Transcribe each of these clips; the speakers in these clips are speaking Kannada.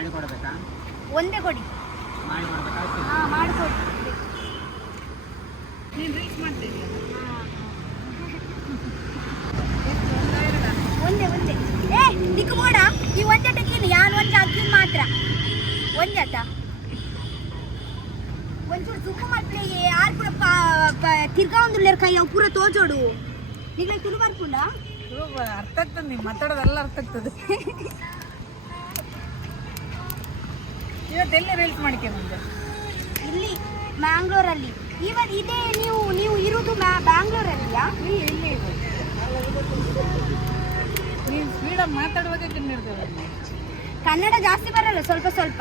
ಮಾಡಿಕೊಡ್ಬೇಕಾ? ಒಂದೇ ಕೊಡಿ. ಮಾಡಿಕೊಡ್ಬೇಕಾ? ಹಾಂ ಮಾಡಿಕೊಡಿ. ನೀನು ರೀಲ್ಸ್ ಮಾಡ್ತೀವಿ ಒಂದೇ ಒಂದೇ ದಿಕ್ಕು ಬೋಡ ಈ ಒಂದೇ ಟಕ್ಕಿನ ಯಾರು ಒಂದು ಅಕ್ಕಿನ ಮಾತ್ರ ಒಂದೇ ಆತ ಒಂಚೂರು ಸುಮ್ಮ ಮಕ್ಕಳು ಯಾರು ಕೂಡ ತಿರ್ಗಾ ಒಂದು ಕೈ ಅವು ಪೂರ ತೋಜೋಡು ನಿಮಗೆ ತುಳು ಬರ್ಪುಂಡ ಅರ್ಥ ಆಗ್ತದೆ. ನೀವು ಮಾತಾಡೋದೆಲ್ಲ ಅರ್ಥ ಆಗ್ತದೆ. ಇವತ್ತೆಲ್ಲ ರೀಲ್ಸ್ ಮಾಡ್ಕೆ ಮುಂದೆ ಇಲ್ಲಿ ಮ್ಯಾಂಗ್ಳೂರಲ್ಲಿ ಇದೇ ನೀವು ಇರುವುದು ಬ್ಯಾಂಗ್ಳೂರಲ್ಲಿಯಾ? ಇಲ್ಲಿ ನೀನು ಸ್ಪೀಡಾಗಿ ಮಾತಾಡುವಾಗೆ ತಿನ್ನಿರ್ತೇವೆ. ಕನ್ನಡ ಜಾಸ್ತಿ ಬರಲ್ಲ, ಸ್ವಲ್ಪ ಸ್ವಲ್ಪ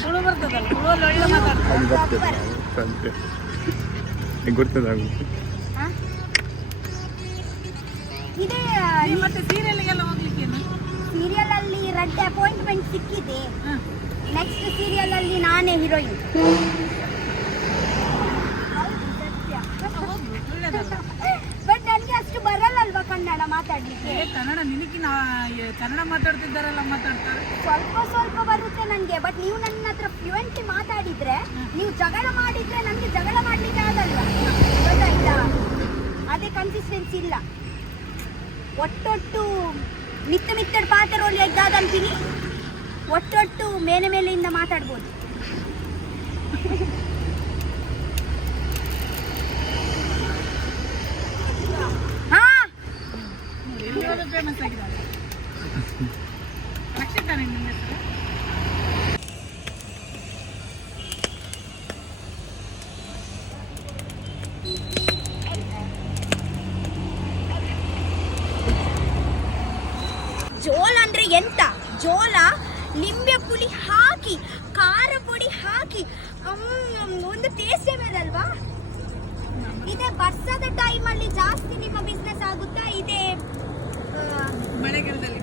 ತುಳು ಬರ್ತದಲ್ಲ. ತುಳುವಲ್ಲಿ ಒಳ್ಳೆ ಮಾತಾಡ್ತಾರೆ. ಇದೇ ಮತ್ತೆ ಸೀರಿಯಲ್ಗೆಲ್ಲ ಹೋಗ್ಲಿಕ್ಕೇನು? ಸೀರಿಯಲ್ ಅಲ್ಲಿ ರೆಡ್ ಅಪಾಯಿಂಟ್ಮೆಂಟ್ ಸಿಕ್ಕಿದೆ. ನೆಕ್ಸ್ಟ್ ಸೀರಿಯಲ್ ಅಲ್ಲಿ ನಾನೇ ಹೀರೋಯಿನ್. ಬಟ್ ನನಗೆ ಅಷ್ಟು ಬರಲ್ಲಲ್ವಾ ಕನ್ನಡ ಮಾತಾಡ್ಲಿಕ್ಕೆ. ಕನ್ನಡ ನಿನಕಿನ ಕನ್ನಡ ಮಾತಾಡ್ತಿದ್ದಾರೆಲ್ಲ ಮಾತಾಡ್ತಾರೆ. ಸ್ವಲ್ಪ ಸ್ವಲ್ಪ ಬರುತ್ತೆ ನನಗೆ. ಬಟ್ ನೀವು ನನ್ನ ಹತ್ರ ಫ್ಲೂಯೆಂಟ್ಲಿ ಮಾತಾಡಿದ್ರೆ, ನೀವು ಜಗಳ ಮಾಡಿದ್ರೆ ನನಗೆ ಜಗಳ ಮಾಡ್ಲಿಕ್ಕೆ ಆಗಲ್ವಾ? ಗೊತ್ತಾಯ್ತಾ? ಅದೇ ಕನ್ಸಿಸ್ಟೆನ್ಸಿ ಇಲ್ಲ. ಒಟ್ಟೊಟ್ಟು ಮಿತ್ತಡ್ ಪಾತ್ರೋಲಿ ಎದ್ದಾದಂತೀನಿ, ಒಟ್ಟೊಟ್ಟು ಮೇಲೆಯಿಂದ ಮಾತಾಡ್ಬೋದು. ಫೇಮಸ್ ಆಗಿದ್ದಾರೆ. ರಕ್ಷಿತಾ ನಿಮ್ಮ ಹೆಸರು? ಜೋಳ ಅಂದ್ರೆ ಎಂತ? ಜೋಳ ಲಿಂಬೆ ಪುಳಿ ಹಾಕಿ ಖಾರ ಪುಡಿ ಹಾಕಿ ಒಂದು ಟೇಸ್ಟೇ ಬೇಡಲ್ವಾ? ಇದೇ ವರ್ಷದ ಟೈಮಲ್ಲಿ ಜಾಸ್ತಿ ನಿಮ್ಮ ಬಿಸ್ನೆಸ್ ಆಗುತ್ತಾ? ಇದೆ ಮಳೆಗಾಲದಲ್ಲಿ.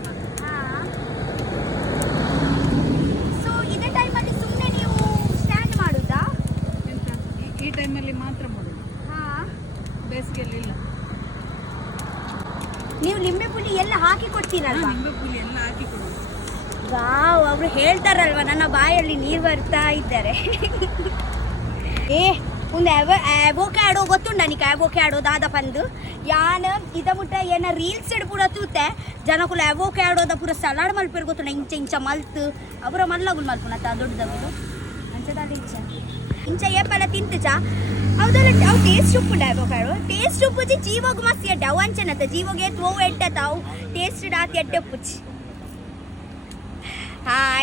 ಸೊ ಇದೇ ಟೈಮಲ್ಲಿ ಸುಮ್ಮನೆ ನೀವು ಸ್ಟ್ಯಾಂಡ್ ಮಾಡುದಾ? ಎಂತ ಈ ಟೈಮಲ್ಲಿ ಮಾತ್ರ ಮಾಡೋದು, ಬೇಸಿಗೆಯಲ್ಲಿ ಇಲ್ಲ. ನೀವು ಲಿಂಬೆ ಪುಳಿ ಎಲ್ಲ ಹಾಕಿ ಕೊಡ್ತೀರಲ್ವಾ? ಲಿಂಬೆ ಪುಳಿ ಎಲ್ಲ ಹಾಕಿ ಕೊಡೋದು. ವಾವ್, ಅವರು ಹೇಳ್ತಾರಲ್ವಾ, ನನ್ನ ಬಾಯಲ್ಲಿ ನೀರು ಬರ್ತಾ ಇದ್ದಾರೆ. ಒಂದು ಅವೋಕ್ಯಾಡೋ ಗೊತ್ತುಂಡ ನೀಕ? ಅವೋಕ್ಯಾಡೋ ದಾದ ಪಂದು ಯಾನ ಇದ ಮುಟ್ಟ ಏನ ರೀಲ್ಸ್ ಎಡ್ ಪೂರ ತೂತೆ ಜನಕುಲ ಅವೋಕ್ಯಾಡೋದ ಪೂರ ಸಲಾಡ್ ಮಲ್ಪೇರು ಗೊತ್ತುಂಡ. ಇಂಚ ಮಲ್ತು ಅವರ ಮಲ್ಲಗುಲ್ ಮಲ್ಪುನತ್ತ ದೊಡ್ಡದವರು ಅಂಚದಾದ ಇಂಚ ಏಪಲ್ಲ ತಿಂತುಚ ಅವದಲ್ಲ. ಅವು ಟೇಸ್ಟ್ ಉಪ್ಪುಂಡ ಅವೋಕ್ಯಾಡೋ. ಟೇಸ್ಟ್ ಉಪ್ಪುಜಿ ಜೀವೋಗು ಮಸ್ತ್ ಎಡ್ಡ ಅವು ಅಂಚನತ್ತ ಜೀವೋಗೆ ತೋವು ಎಡ್ಡತ್ತ ಅವು ಟೇಸ್ಟ್ ಡಾತಿ ಎಡ್ಡೆ ಉಪ್ಪುಚಿ.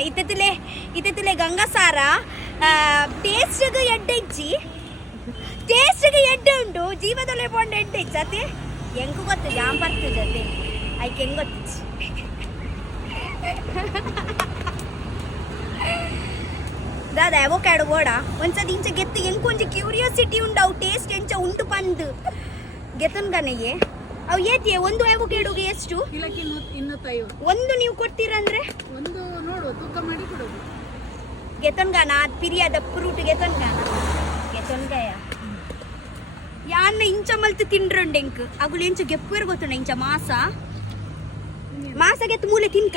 ಇತ್ತೆ ಗಂಗಸಾರ ಟೇಸ್ಟ್ಗೆ ಎಡ್ಡೆ ಇಚ್ಚಿ, ಟೇಸ್ಟ್ಗೆ ಎಡ್ಡೆ ಉಂಟು, ಜೀವದಲ್ಲೇ ಬೋಂಡ ಎಡ್ಡೆ ಇಚ್ಚ. ಅದೇ ಹೆಂಗೆ ಗೊತ್ತು ಜಾಮ್ ಬರ್ತದೆ ಅದೇ ಆಯ್ಕೆ ಹೆಂಗೆ ಗೊತ್ತಿಚ್ಚಿ. ದಾದ ಅವೋಕ್ಯಾಡೋ ಬೋಡ ಒಂದ್ಸತಿ ಇಂಚ ಗೆತ್ತು ಹೆಂಗೆ ಒಂಚ ಕ್ಯೂರಿಯಾಸಿಟಿ ಉಂಡು ಅವು ಟೇಸ್ಟ್ ಎಂಚ ಉಂಟು ಪಂದು ಗೆತ್ತನ್ಗನೆಗೆ ಅವು ಏತಿಯೇ ಒಂದು ಅವೋಕ್ಯಾಡೋಗೆ ಎಷ್ಟು? ಕಿಲಕ್ಕೆ 250. ಒಂದು ನೀವು ಕೊಡ್ತೀರಂದ್ರೆ ಒಂದು ನೋಡು ತೂಕ ಮಾಡಿ ಕೊಡೋದು. ಗೆತನ್ಗಾನ ಪಿರಿಯದ ಫ್ರೂಟ್ ಗೆತನ್ಗಾಯ ಯಾನ್ನ ಇಂಚ ಮಲ್ತು ತಿಂಡ್ರಂಡು ಎಂಕ್ ಅಗುಲು ಎಂಚ ಗೆಪ್ಪೇರು ಗೊತ್ತುಂಡ ಇಂಚ ಮಾಸ ಗೆತ್ತು ಮೂಲೆ ತಿನ್ಕ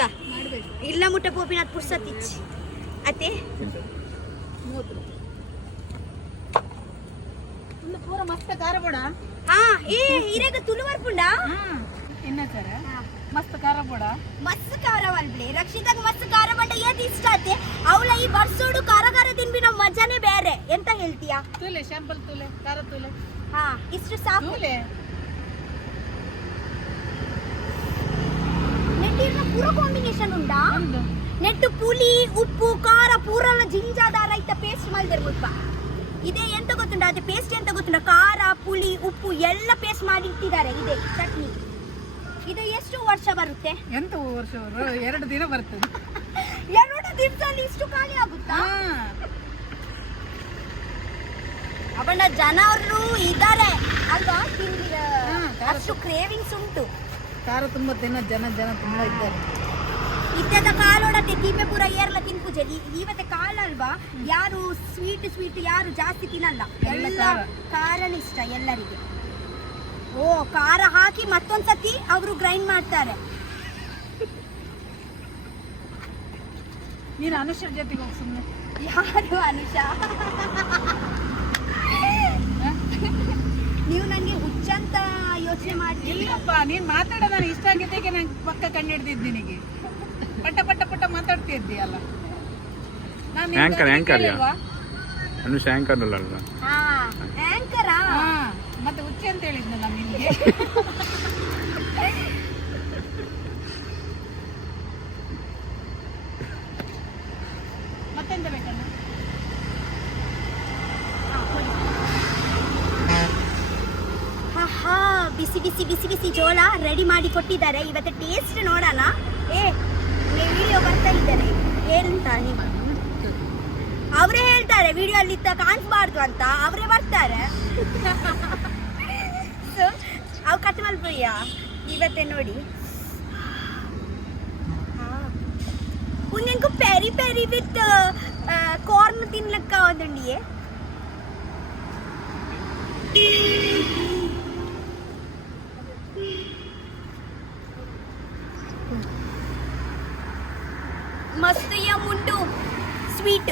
ಇಲ್ಲ ಮುಟ್ಟ ಪೋಪಿನ ಅದು ಪುರ್ಸತ್ತಿಚ್ಚಿ ಅತ್ತೆ ಪೂರ ಮಸ್ತ್ ಖಾರ ಬೋಡ. ಹಾ ಇರೇಗ ತುಳು ಬರ್ಪುಂಡ ಇನ್ನತರ ಮಸ್ತ್ ಖಾರ ಬೋಡ. ಮಸ್ತ್ ಖಾರ ಬಲ್ಬ್ಲೆ ರಕ್ಷಿತಾಗ ಮಸ್ತ್ ಖಾರ ಬಂಡ ಏತ್ ಇಷ್ಟ ಆತೆ. ಅವಳ ಈ ಬರ್ಸೋಡು ಖಾರ ತಿನ್ಬಿ ನಮ್ಮ ಮಜಾನೇ ಬೇರೆ. ಎಂತ ಹೇಳ್ತೀಯಾ? ತುಲೆ ಶಾಂಪಲ್ ತುಲೆ ಖಾರ ತುಲೆ. ಹಾ ಇಷ್ಟು ಸಾಕು. ನೆಟ್ಟಿನ ಪೂರ ಕಾಂಬಿನೇಷನ್ ಉಂಟಾ? ನೆಟ್ಟು ಪುಳಿ ಉಪ್ಪು ಖಾರ ಪೂರಲ್ಲ ಜಿಂಜಾದಾರ ಇತ್ತ ಪೇಸ್ಟ್ ಮಾಡಿರ್ಬೋದಪ್ಪ. ಇದೇ ಎಂತ ಗೊತ್ತುಂಟ? ಅದೇ ಪೇಸ್ಟ್ ಎಂತ ಗೊತ್ತುಂಟ? ಖಾರ ಪುಳಿ ಉಪ್ಪು ಎಲ್ಲ ಪೇಸ್ಟ್ ಮಾಡಿ ಇಟ್ಟಿದ್ದಾರೆ. ಇದೆ ಚಟ್ನಿ. ಇದು ಎಷ್ಟು ವರ್ಷ ಬರುತ್ತೆ? ಎಂತ ವರ್ಷ? 2 ದಿನ ಬರ್ತದೆ. 2 ದಿವಸದಲ್ಲಿ ಇಷ್ಟು ಖಾಲಿ ಆಗುತ್ತಾ? ಅವನ ಜನರು ಇದ್ದಾರೆ ಅಲ್ವಾ? ಅಷ್ಟು ಕ್ರೇವಿಂಗ್ಸ್ ಉಂಟು. ಖಾರ ತುಂಬಾ ಜನ ತುಂಬಾ ಇದ್ದಾರೆ. ಇದ್ದದ ಕಾಲೋಡತ್ತೆ ತೀಪೆ ಪೂರ ಏರ್ಲ ತಿನ್ಪುಜೆ. ಇವತ್ತೆ ಕಾಲ ಅಲ್ವಾ, ಯಾರು ಸ್ವೀಟ್ ಯಾರು ಜಾಸ್ತಿ ತಿನ್ನಲ್ಲ, ಎಲ್ಲ ಖಾರನ ಇಷ್ಟ ಎಲ್ಲರಿಗೆ. ಓ ಖಾರ ಹಾಕಿ ಮತ್ತೊಂದ್ಸತಿ ಅವರು ಗ್ರೈಂಡ್ ಮಾಡ್ತಾರೆ. ನೀನು ಅನುಶ್ರ ಜೊತೆಗೆ ಹೋಗಿ ಸುಮ್ಮನೆ. ಯಾರು ಅನುಷಾ? ನೀವು ನನಗೆ ಹುಚ್ಚಂತ ಯೋಚನೆ ಮಾಡ್ತೀವಿ. ಇಲ್ಲಪ್ಪ, ನೀನು ಮಾತಾಡೋ ನಾನು ಇಷ್ಟ ಆಗಿದ್ದಕ್ಕೆ ನಂಗೆ ಪಕ್ಕ ಕಂಡು ಹಿಡ್ದಿದ್ದು ನಿನಗೆ. ಪಟ್ಟ ಪಟ್ಟ ಪಟ್ಟ ಮಾತಾಡ್ತಿದ್ದೀಯಲ್ಲ. ನಾನು ಅನುಷ ಆಂಕರ್ ಅಲ್ಲ ಹಾ ಆಂಕರಾ? ಮತ್ತೆ ಹುಚ್ಚೆ ಅಂತ ಹೇಳಿದ್ನಲ್ಲ ನಿನಗೆ. ಮತ್ತೆಂತ ಬೇಕಣ್ಣ? ಹಾ ಬಿಸಿ ಬಿಸಿ ಬಿಸಿ ಬಿಸಿ ಜೋಳ ರೆಡಿ ಮಾಡಿ ಕೊಟ್ಟಿದ್ದಾರೆ. ಇವತ್ತು ಟೇಸ್ಟ್ ನೋಡೋಣ. ವಿಡಿಯೋ ಬರ್ತಾ ಇದ್ದಾರೆ ಏನಂತ ನೀವು? ಅವರೇ ಹೇಳ್ತಾರೆ ವಿಡಿಯೋ ಅಲ್ಲಿ ಕಾಣಿಸ್ಬಾರ್ದು ಅಂತ, ಅವರೇ ಬರ್ತಾರೆ. ಅವು ಕಟ್ ಮಲ್ಪಯ್ಯ ಇವತ್ತೇ ನೋಡಿ. ಉಂದೆಂಕು ಪೆರಿ ಪೆರಿ ವಿತ್ ಕಾರ್ನ್ ತಿನ್ಲಕ್ಕ ಒಂದುಂಡಿಯೇ. ಮಸ್ತ್ ಮುಂಡು ಸ್ವೀಟ್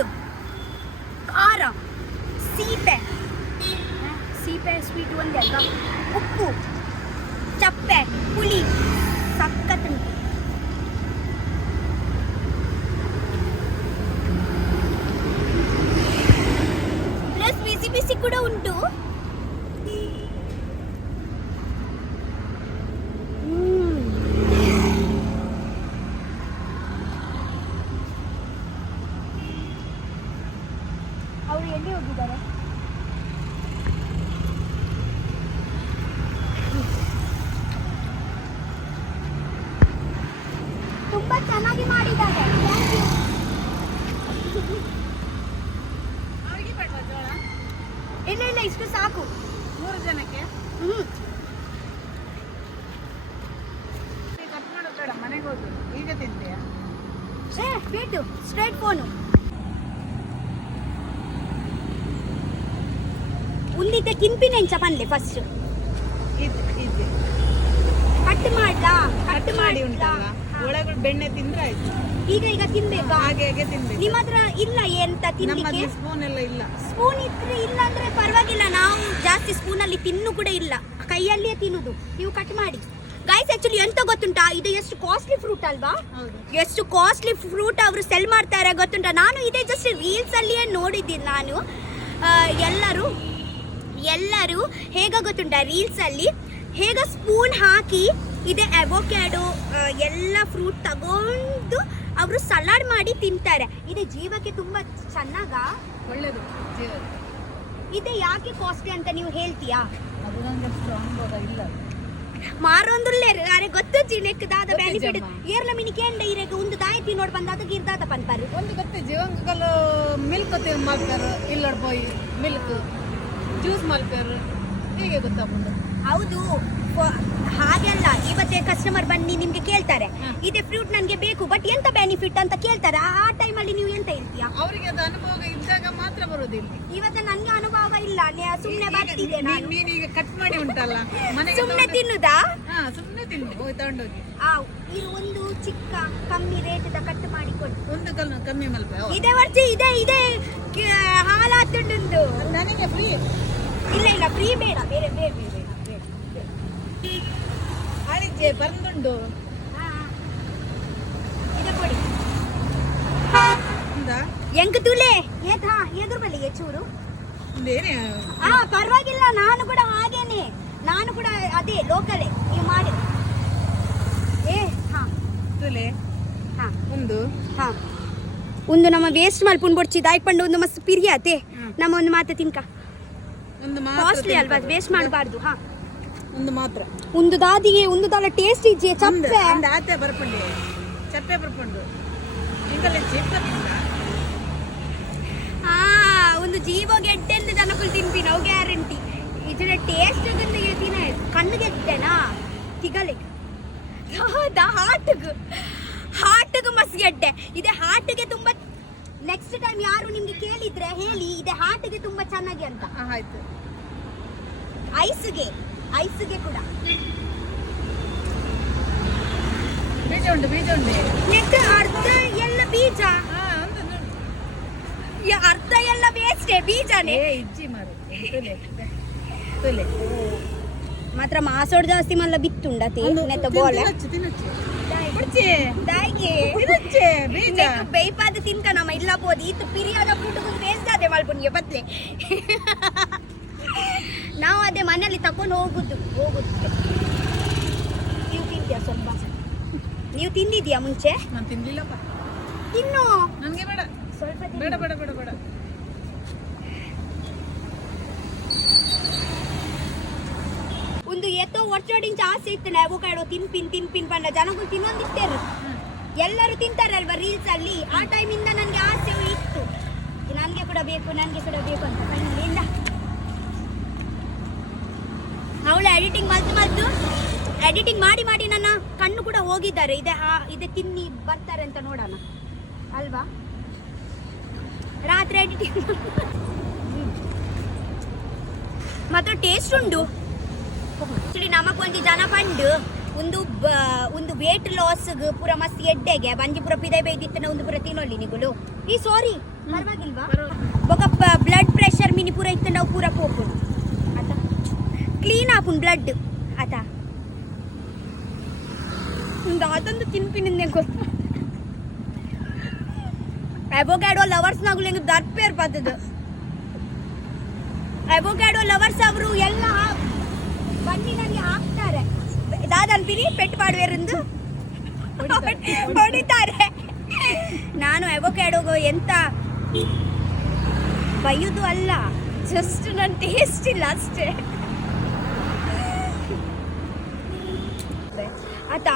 ಖಾರ ಸೀಪೆ ಸ್ವೀಟ್ ಒಂದೇ ಅಲ್ವಾ, ಉಪ್ಪು ಚಪ್ಪೆ ಹುಳಿ ಸಖತ್ ಉಂಟು. ಪ್ಲಸ್ ಬಿಸಿ ಬಿಸಿ ಕೂಡ ಉಂಟು. ಅವರು ಎಲ್ಲಿ ಹೋಗಿದ್ದಾರೆ? ತುಂಬಾ ಚೆನ್ನಾಗಿ ಮಾಡಿದ್ದಾರೆ. ಅವ್ರಿಗೆ ಬೇಡವಾ ಜೋಳ? ಇಲ್ಲ ಇಲ್ಲ ಇಷ್ಟು ಸಾಕು 3 ಜನಕ್ಕೆ. ಕಟ್ ಮಾಡೋದು ಬೇಡ, ಮನೆಗೆ ಹೋದ್ರು ಈಗ ತಿಂತೀಯಾ? ಬೇಟು ಸ್ಟ್ರೈಟ್ ಫೋನು ಉಂದಿದ್ದೆ ತಿನ್ಪಿನೆಂಚ ಪನ್ಲೆ ಫಸ್ಟ್ ಇದೆ ಕಟ್ ಮಾಡ್ಲಾ? ಕಟ್ ಮಾಡಿ ಉಂಟಲ್ಲ, ಒಳಗಡೆ ಬೆಣ್ಣೆ ತಿಂದ್ರೆ ಆಯ್ತು. ಈಗ ತಿನ್ಬೇಕಾ? ಹಾಗೆ ತಿನ್ಬೇಕು. ನಿಮ್ಮ ಹತ್ರ ಇಲ್ಲ ಎಂತ ತಿನ್ಲಿಕ್ಕೆ? ಸ್ಪೂನ್ ಎಲ್ಲ ಇಲ್ಲ. ಸ್ಪೂನ್ ಇದ್ರೆ ಇಲ್ಲ ಅಂದ್ರೆ ಪರವಾಗಿಲ್ಲ, ನಾವು ಜಾಸ್ತಿ ಸ್ಪೂನ್ ಅಲ್ಲಿ ತಿನ್ನು ಕೂಡ ಇಲ್ಲ, ಕೈಯಲ್ಲಿಯೇ ತಿನ್ನುದು. ನೀವು ಕಟ್ ಮಾಡಿ ಗೈಸ್. ಆಕ್ಚುಲಿ ಎಂತ ಗೊತ್ತುಂಟಾ, ಇದು ಎಷ್ಟು ಕಾಸ್ಟ್ಲಿ ಫ್ರೂಟ್ ಅಲ್ವಾ? ಎಷ್ಟು ಕಾಸ್ಟ್ಲಿ ಫ್ರೂಟ್ ಅವರು ಸೆಲ್ ಮಾಡ್ತಾರೆ ಗೊತ್ತುಂಟಾ? ನಾನು ಇದೇ ಜಸ್ಟ್ ರೀಲ್ಸ್ ಅಲ್ಲಿಯೇ ನೋಡಿದ್ದೀನಿ ನಾನು. ಎಲ್ಲರೂ ಹೇಗ ಗೊತ್ತುಂಟಾ, ರೀಲ್ಸ್ ಅಲ್ಲಿ ಹೇಗ ಸ್ಪೂನ್ ಹಾಕಿ ಇದೆ ಅವೊಕ್ಯಾಡೋ ಎಲ್ಲ ಫ್ರೂಟ್ ತಗೊಂಡು ಅವರು ಸಲಾಡ್ ಮಾಡಿ ತಿಂತಾರೆ. ಇದು ಜೀವಕ್ಕೆ ತುಂಬಾ ಚೆನ್ನಾಗ, ಒಳ್ಳೇದು ಜೀವ. ಇದೆ ಯಾಕೆ ಕಾಸ್ಟ್ಲಿ ಅಂತ ನೀವು ಹೇಳ್ತೀಯಾ? ಅದು ನಂಗೆ ಸ್ಟ್ರಾಂಗ್ ಇಲ್ಲ. ಮಾರೊಂದುಲ್ಲೆ ಅರೆ ಗೊತ್ತು ಜಿನೆಕ್ ದಾದ ಬೆನಿಫಿಟ್ ಏರ್ಲ ಮಿನಿ ಕೇಂಡ ಇರೆಗ ಒಂದು ದಾಯತಿ ನೋಡ್ ಬಂದಾದ ಗಿರ್ದಾದ ಪನ್ಪರು ಒಂದು ಗೊತ್ತೆ ಜೀವಂಗಲು ಮಿಲ್ಕ್ ಮಾಡ್ತಾರೆ, ಇಲ್ಲ ಪೋಯಿ ಮಿಲ್ಕ್ ಜ್ಯೂಸ್ ಮಾಡ್ತಾರೆ, ಹೀಗೆ ಗೊತ್ತಾಗ್ಬೋದು. ಹೌದು, ಹಾಗೆಲ್ಲ. ಇವತ್ತೇ ಕಸ್ಟಮರ್ ಬನ್ನಿ ನಿಮ್ಗೆ ಕೇಳ್ತಾರೆ ಇದೇ ಫ್ರೂಟ್ ನನ್ಗೆ ಬೇಕು ಬಟ್ ಎಂತ ಬೆನಿಫಿಟ್ ಅಂತ ಕೇಳ್ತಾರೆ. ಆ ಟೈಮಲ್ಲಿ ನೀವು ಎಂತ ಹೇಳ್ತೀಯಾ? ಅವರಿಗೆ ಅದು ಅನುಭವ ಇದ್ದಾಗ ಮಾತ್ರ ಬರೋದಿಲ್ಲ. ಇವತ್ತು ನನ್ಗೆ ಅನುಭವ ಇಲ್ಲ, ಸುಮ್ನೆ ಬರ್ತಿದ್ದೆ ನಾನು. ನೀನೀಗ ಕಟ್ ಮಾಡಿ ಉಂಟಲ್ಲ ಮನೆಗೆ ಸುಮ್ನೆ ತಿನ್ನುದಾ? ಸುಮ್ನೆ ತಿನ್ನು ಹೋಗಿ ತಗೊಂಡೋಗಿ. ಇದು ಒಂದು ಚಿಕ್ಕ ಕಮ್ಮಿ ರೇಟ್ ಕಟ್ ಮಾಡಿ ಕೊಡಿ. ಒಂದು ಕಮ್ಮಿ ಮಲ್ಪ ಇದೇ ವರ್ಷ ಇದೆ ಹಾಲಾತುಂಡು. ನನಗೆ ಫ್ರೀ ಇಲ್ಲ ಫ್ರೀ ಬೇಡ, ಬೇರೆ ಬೇರೆ ಬೇಡ ಆಳಿಜ್ಜೆ ಬಂದುಂಡು. ಇದು ಕೊಡಿ. ಎಂಕ್ ತುಲೆ ಎದುರು ಬಲ್ಲಿಗೆ ಚೂರು. ಪರವಾಗಿಲ್ಲ, ನಾನು ಕೂಡ ಹಾಗೇನೆ, ನಾನು ಕೂಡ ಅದೇ ಲೋಕಲೇ ನೀವು ಮಾಡಿ. ತುಲೆ ಒಂದು ನಮ್ಮ ವೇಸ್ಟ್ ಮಲ್ಪುನ್ ಬೊಡ್ಚಿ ದಾಯ್ಪಂಡು ಒಂದು ಮಸ್ತ್ ಪಿರಿಯಾತೆ ನಮ್ಮ ಒಂದು ಮಾತು ತಿನ್ಕ. ಒಂದು ಕಾಸ್ಟ್ಲಿ ಅಲ್ವಾ, ವೇಸ್ಟ್ ಮಾಡಬಾರ್ದು. ಒಂದು ಮಾತ್ರ ಒಂದು ದಾದಿಗೆ ಒಂದು ದಾಲ ಟೇಸ್ಟ್ ಇಜ್ಜೆ ಚಪ್ಪೆ ಆತೆ ಬರ್ಪಂಡು ಚಪ್ಪೆ ಬರ್ಪಂಡು ಇಂಕಲೆ ಒಂದು ಜೀವ ಗೆಡ್ಡೆಂದು ಜನಕ್ಕೂ ತಿನ್ಪಿ ನಾವು ಗ್ಯಾರಂಟಿ. ಇದರ ಟೇಸ್ಟ್ ತಿನ್ನ ಕಣ್ಣಿಗೆ ಎತ್ತೇನಾ ತಿಗಲೆ ಹಾರ್ಟ್ಗೆ ಮಸ್ಗೆಡ್ಡೆ ಇದೆ. ಹಾರ್ಟ್ಗೆ ತುಂಬಾ ನೆಕ್ಸ್ಟ್ ಟೈಮ್ ಯಾರು ನಿಮ್ಗೆ ಕೇಳಿದ್ರೆ ಹೇಳಿ ಇದೆ ಹಾರ್ಟ್ಗೆ ತುಂಬಾ ಚೆನ್ನಾಗಿ ಅಂತ. ಆಯ್ತು. ಐಸ್ಗೆ ಕೂಡ ಬೀಜ ಉಂಟು ನೆಕ್ ಅರ್ಧ ಎಲ್ಲ ಬೀಜ ಅಷ್ಟೇ ಬೀಜನೇ ಏ ಇಜ್ಜಿ ಮಾರು ತುಲೆ ತುಲೆ ಮಾತ್ರ ಮಾಸೋಡ್ ಜಾಸ್ತಿ ಮಲ್ಲ ಬಿತ್ತುಂಡತಿ ನೆತ್ತ ಬೋಲೆ ತಿನ್ನಚ್ಚು ಬಿಡ್ಚಿ ದಾಯಿಗೆ ತಿನ್ನಚ್ಚೆ ಬೀಜ ಬೇಯ್ಪಾದ ತಿನ್ಕ ನಮ್ಮ ಇಲ್ಲ ಬೋದು ಈತು ಪಿರಿಯಾದ ಫ್ರೂಟ್ ವೇಸ್ಟ್ ಆದೆ ಮಲ್ಪುನಿಗೆ ಬದ್ಲೆ ನಾವು ಅದೇ ಮನೆಯಲ್ಲಿ ತಕೊಂಡು ಹೋಗುದು ನೀವು ತಿಂತೀಯ ಸ್ವಲ್ಪ ನೀವು ತಿಂದಿದ್ಯಾ ಮುಂಚೆ ನಾನು ತಿನ್ಲಿಲ್ಲಪ್ಪ ತಿನ್ನು ನನಗೆ ಬೇಡ ಸ್ವಲ್ಪ ಬೇಡ ಬೇಡ ಬೇಡ ಬೇಡ ಒಂದು ಎತ್ತೋ ವರ್ಷೋಡಿಂಚ ಆಸೆ ಇತ್ತು ಅವಕಾಡೋ ತಿನ್ಪಿನ್ ಪಂಡ ಜನಗಳು ತಿನ್ನೊಂದಿಷ್ಟೇರು ಎಲ್ಲರೂ ತಿಂತಾರೆ ಅಲ್ವಾ ರೀಲ್ಸ್ ಅಲ್ಲಿ ಆ ಟೈಮಿಂದ ನನಗೆ ಆಸೆ ಇತ್ತು ನನಗೆ ಕೂಡ ಬೇಕು ಅಂತ ಕಣ್ಣಿಂದ ಅವಳು ಎಡಿಟಿಂಗ್ ಮಾಡಿ ನನ್ನ ಕಣ್ಣು ಕೂಡ ಹೋಗಿದ್ದಾರೆ ಇದೆ ತಿನ್ನಿ ಬರ್ತಾರೆ ಅಂತ ನೋಡೋಣ ಅಲ್ವಾ ರಾತ್ರಿ ಎಡಿಟಿಂಗ್ ಮಾತ್ರ ಟೇಸ್ಟ್ ಉಂಡು ಆಕ್ಚುಲಿ ನಮಗೊಂದು ಜನ ಪಂಡು ಒಂದು ವೇಟ್ ಲಾಸ್ಗೆ ಪೂರ ಮಸ್ತ್ ಎಡ್ಡೆಗೆ ಬಂಜಿ ಪೂರ ಪಿದೆ ಬೈದಿತ್ತನ ಒಂದು ಪೂರ ತಿನ್ನೊಳ್ಳಿ ನಿಗುಲು ಈ ಸಾರಿ ಪರವಾಗಿಲ್ವಾ ಬೊಕ ಬ್ಲಡ್ ಪ್ರೆಷರ್ ಮಿನಿ ಪೂರ ಇತ್ತು ನಾವು ಪೂರ ಪೋಪುನು ಆತ ಕ್ಲೀನ್ ಆಪುನ್ ಬ್ಲಡ್ ಆತ ಅದೊಂದು ತಿನ್ಪಿನಿಂದ ಗೊತ್ತು ಅವೊಕ್ಯಾಡೋ ಲವರ್ಸ್ ನಾಗುಲು ಹೆಂಗ್ ದರ್ಪೇರ್ ಪತ್ತದು ಅವೊಕ್ಯಾಡೋ ಲವರ್ಸ್ ಅವರು ಎಲ್ಲ ಬನ್ನಿ ನನಗೆ ಹಾಕ್ತಾರೆ ದಾದನ್ ಪಿರಿ ಪೆಟ್ಟು ಪಾಡುವೆರೆಂದು ಹೊಡಿತಾರೆ ನಾನು ಅವೊಕ್ಯಾಡೋಗೋ ಎಂತ ಬೈಯುದು ಅಲ್ಲ ಜಸ್ಟ್ ನನ್ನ ಟೇಸ್ಟ್ ಇಲ್ಲ ಅಷ್ಟೇ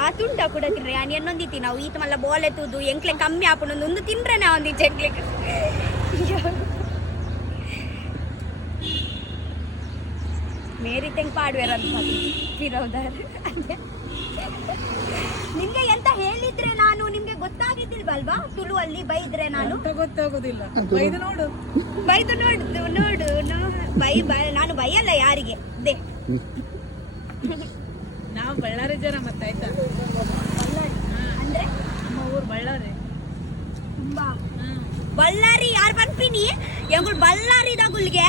ಆತುಂಟ ಕೂಡ ತಿನ್ರಿ ನಾನು ಇನ್ನೊಂದಿತ್ತಿ ನಾವು ಈತ ಮಲ್ಲ ಬೋಲೆ ತೂದು ಎಂಕ್ಲೆ ಕಮ್ಮಿ ಹಾಕೊಂಡು ಒಂದು ತಿನ್ರೆ ನಾ ಒಂದಿತ್ತು ಎಂಕ್ಲೆ ಮೇರಿ ತೆಂಗ್ ಪಾಡ್ವೇರ ನಿಮ್ಗೆ ಎಂತ ಹೇಳಿದ್ರೆ ನಾನು ನಿಮ್ಗೆ ಗೊತ್ತಾಗಿದ್ದಿಲ್ವಲ್ವಾ ತುಳು ಅಲ್ಲಿ ಬೈದ್ರೆ ನಾನು ಗೊತ್ತಾಗೋದಿಲ್ಲ ಬೈದು ನೋಡು ನಾನು ಬೈಯಲ್ಲ ಯಾರಿಗೆ ದೇ ನಾವು ಬಳ್ಳಾರಿ ಜನ ಮತ್ತೆ ಆಯ್ತಾ ಅಂದ್ರೆ ನಮ್ಮ ಊರು ಬಳ್ಳಾರಿ ತುಂಬಾ ಬಳ್ಳಾರಿ ಯಾರು ಬಂದ್ಪಿನಿ ಎಂಗುಳು ಬಳ್ಳಾರಿ ದಗುಲ್ಗೆ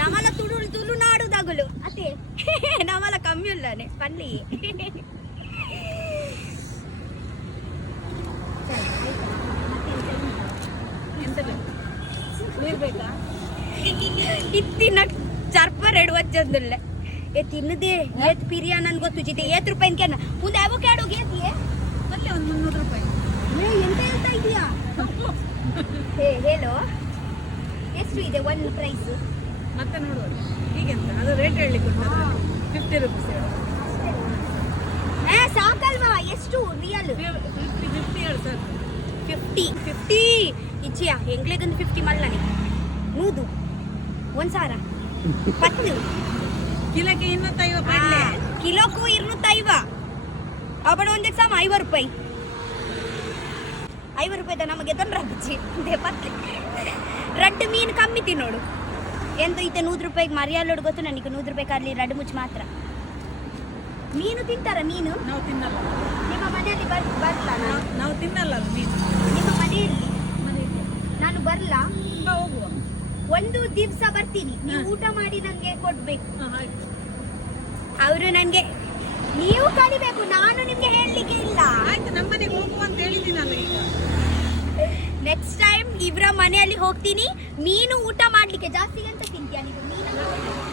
ನಮ್ಮಲ್ಲ ತುಳುನಾಡು ದಗುಲು ಅದೇ ನಮ್ಮಲ್ಲ ಕಮ್ಮಿ ಇಲ್ಲನೆ ಪಲ್ಲಿ ಎಂತ ನೀರು ಬೇಕಾ ಇತ್ತಿನ ಚರ್ಪ ರೆಡ್ ವಚ್ಚಂದಿಲ್ಲ ತಿನ್ನದೆ ಏತ್ ಪಿರಿಯಾ ನನ್ ಗೊತ್ತು ಏತ್ ರೂಪಾಯಿ ಕೆನ ಮುಂದೆ ಅವೊಕ್ಯಾಡೋ ಏತಿಯೇ ಮತ್ತೆ ಒಂದು 300 ರೂಪಾಯಿ ಎಂತ ಹೇಳ್ತಾ ಇದೀಯಾ ಹೇಳು ಎಷ್ಟು ಇದೆ ಒಂದು ಪ್ರೈಸ್ ಮತ್ತೆ ನೋಡುವ ಹೀಗೆಂತ ಅದು ರೇಟ್ ಹೇಳಲಿಕ್ಕೆ 50 ರೂಪೀಸ್ ಸಾಕಲ್ವಾ ಎಷ್ಟು ರಿಯಲ್ 50 ಹೇಳು ಸರ್ 50 ಇಚ್ಚಿಯಾ ಎಂಗ್ಲೆಗಂದು 50 ಮಲ್ಲನೆ ನೂದು 1000 10 ಕಿಲೋಕ್ಕೆ 250 ಕಿಲೋಕ್ಕೂ 250 ಅವಡ ಒಂದೇ ಸಾಮ 50 ರೂಪಾಯಿ 50 ರೂಪಾಯಿ ನಮಗೆ ತೊಂದ್ರೆ ಆಗಿಚ್ಚಿ ಪತ್ಲಿ ರಡ್ಡು ಮೀನು ಕಮ್ಮಿ ತಿನ್ನೋಡು ಎಂತ ಇತ್ತೆ 100 ರೂಪಾಯಿಗೆ ಮರಿಯಾಲೋಡು ಗೊತ್ತು ನನಗೆ 100 ರೂಪಾಯಿ ಅಲ್ಲಿ ರಡ್ಡು ಮುಚ್ಚು ಮಾತ್ರ ಮೀನು ತಿಂತಾರ ಮೀನು ನಾವು ತಿನ್ನಲ್ಲ ನಿಮ್ಮ ಮನೆಯಲ್ಲಿ ಬರ್ಲಾ ನಾವು ತಿನ್ನಲ್ಲ ಮೀನು ನಿಮ್ಮ ಮನೆಯಲ್ಲಿ ನಾನು ಬರ್ಲಾ ಹೋಗುವ ಒಂದು ದಿವಸ ಬರ್ತೀನಿ ನೀವು ಊಟ ಮಾಡಿ ನಂಗೆ ಕೊಡ್ಬೇಕು ಆಯ್ತು ಅವರು ನನಗೆ ನೀವು ಕಲಿಬೇಕು ನಾನು ನಿಮ್ಗೆ ಹೇಳಲಿಕ್ಕೆ ಇಲ್ಲ ಆಯ್ತು ನಮ್ಮನೆಗೆ ಹೋಗುವ ಅಂತ ಹೇಳಿದ್ದೀನಲ್ಲ ಈಗ ನೆಕ್ಸ್ಟ್ ಟೈಮ್ ಇವ್ರ ಮನೆಯಲ್ಲಿ ಹೋಗ್ತೀನಿ ಮೀನು ಊಟ ಮಾಡ್ಲಿಕ್ಕೆ ಜಾಸ್ತಿ ಅಂತ ತಿಂತೀಯ ನೀವು ಮೀನು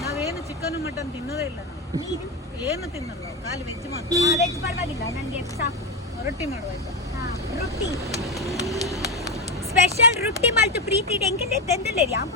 ನಾವೇನು ಚಿಕನ್ ಮಟನ್ ತಿನ್ನೋದೇ ಇಲ್ಲ ನಾವು ಮೀನು ಏನು ತಿನ್ನಲ್ಲ ಖಾಲಿ ವೆಜ್ ಮಾತ್ರ ವೆಜ್ ಪರವಾಗಿಲ್ಲ ನನಗೆ ಸಾಕು ರೊಟ್ಟಿ ಮಾಡುವ ಆಯ್ತಾ ರೊಟ್ಟಿ ಸ್ಪೆಷಲ್ ರೊಟ್ಟಿ ಮಲ್ತು ಪ್ರೀತಿ ಎಂಕೆ ತಂದಲ್ಲೇ ಅಮ್ಮ